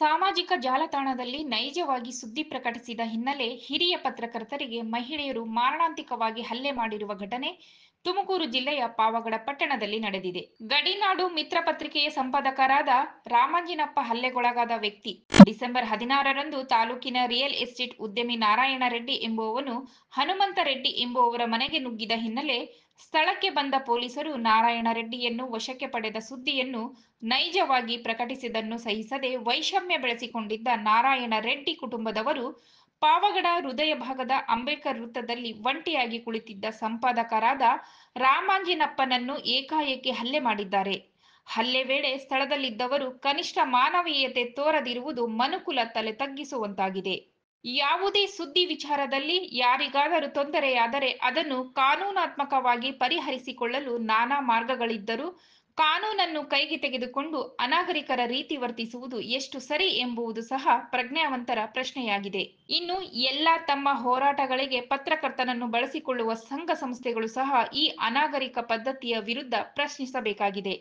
ಸಾಮಾಜಿಕ ಜಾಲತಾಣದಲ್ಲಿ ನೈಜವಾಗಿ ಸುದ್ದಿ ಪ್ರಕಟಿಸಿದ ಹಿನ್ನೆಲೆ ಹಿರಿಯ ಪತ್ರಕರ್ತರಿಗೆ ಮಹಿಳೆಯರು ಮಾರಣಾಂತಿಕವಾಗಿ ಹಲ್ಲೆ ಮಾಡಿರುವ ಘಟನೆ ತುಮಕೂರು ಜಿಲ್ಲೆಯ ಪಾವಗಡ ಪಟ್ಟಣದಲ್ಲಿ ನಡೆದಿದೆ. ಗಡಿನಾಡು ಮಿತ್ರ ಪತ್ರಿಕೆಯ ಸಂಪಾದಕರಾದ ರಾಮಂಜಿನಪ್ಪ ಹಲ್ಲೆಗೊಳಗಾದ ವ್ಯಕ್ತಿ ಡಿಸೆಂಬರ್ 16ರಂದು ತಾಲೂಕಿನ ರಿಯಲ್ ಎಸ್ಟೇಟ್ ಉದ್ಯಮಿ ನಾರಾಯಣ ರೆಡ್ಡಿ ಎಂಬುವವನು ಹನುಮಂತ ರೆಡ್ಡಿ ಎಂಬುವವರ ಮನೆಗೆ ನುಗ್ಗಿದ ಹಿನ್ನೆಲೆ ಸ್ಥಳಕ್ಕೆ ಬಂದ ಪೊಲೀಸರು ನಾರಾಯಣ ರೆಡ್ಡಿಯನ್ನು ವಶಕ್ಕೆ ಪಡೆದ ಸುದ್ದಿಯನ್ನು ನೈಜವಾಗಿ ಪ್ರಕಟಿಸಿದ್ದನ್ನು ಸಹಿಸದೆ ವೈಷಮ್ಯ ಬೆಳೆಸಿಕೊಂಡಿದ್ದ ನಾರಾಯಣ ರೆಡ್ಡಿ ಕುಟುಂಬದವರು ಪಾವಗಡ ಹೃದಯ ಭಾಗದ ಅಂಬೇಡ್ಕರ್ ವೃತ್ತದಲ್ಲಿ ಒಂಟಿಯಾಗಿ ಕುಳಿತಿದ್ದ ಸಂಪಾದಕರಾದ ರಾಮಾಂಜಿನಪ್ಪನನ್ನು ಏಕಾಏಕಿ ಹಲ್ಲೆ ಮಾಡಿದ್ದಾರೆ. ಹಲ್ಲೆ ವೇಳೆ ಸ್ಥಳದಲ್ಲಿದ್ದವರು ಕನಿಷ್ಠ ಮಾನವೀಯತೆ ತೋರದಿರುವುದು ಮನುಕುಲ ತಲೆ ತಗ್ಗಿಸುವಂತಾಗಿದೆ. ಯಾವುದೇ ಸುದ್ದಿ ವಿಚಾರದಲ್ಲಿ ಯಾರಿಗಾದರೂ ತೊಂದರೆಯಾದರೆ ಅದನ್ನು ಕಾನೂನಾತ್ಮಕವಾಗಿ ಪರಿಹರಿಸಿಕೊಳ್ಳಲು ನಾನಾ ಮಾರ್ಗಗಳಿದ್ದರೂ ಕಾನೂನನ್ನು ಕೈಗೆ ತೆಗೆದುಕೊಂಡು ಅನಾಗರಿಕರ ರೀತಿ ವರ್ತಿಸುವುದು ಎಷ್ಟು ಸರಿ ಎಂಬುದು ಸಹ ಪ್ರಜ್ಞಾವಂತರ ಪ್ರಶ್ನೆಯಾಗಿದೆ. ಇನ್ನು ಎಲ್ಲ ತಮ್ಮ ಹೋರಾಟಗಳಿಗೆ ಪತ್ರಕರ್ತನನ್ನು ಬಳಸಿಕೊಳ್ಳುವ ಸಂಘ ಸಂಸ್ಥೆಗಳು ಸಹ ಈ ಅನಾಗರಿಕ ಪದ್ಧತಿಯ ವಿರುದ್ಧ ಪ್ರಶ್ನಿಸಬೇಕಾಗಿದೆ.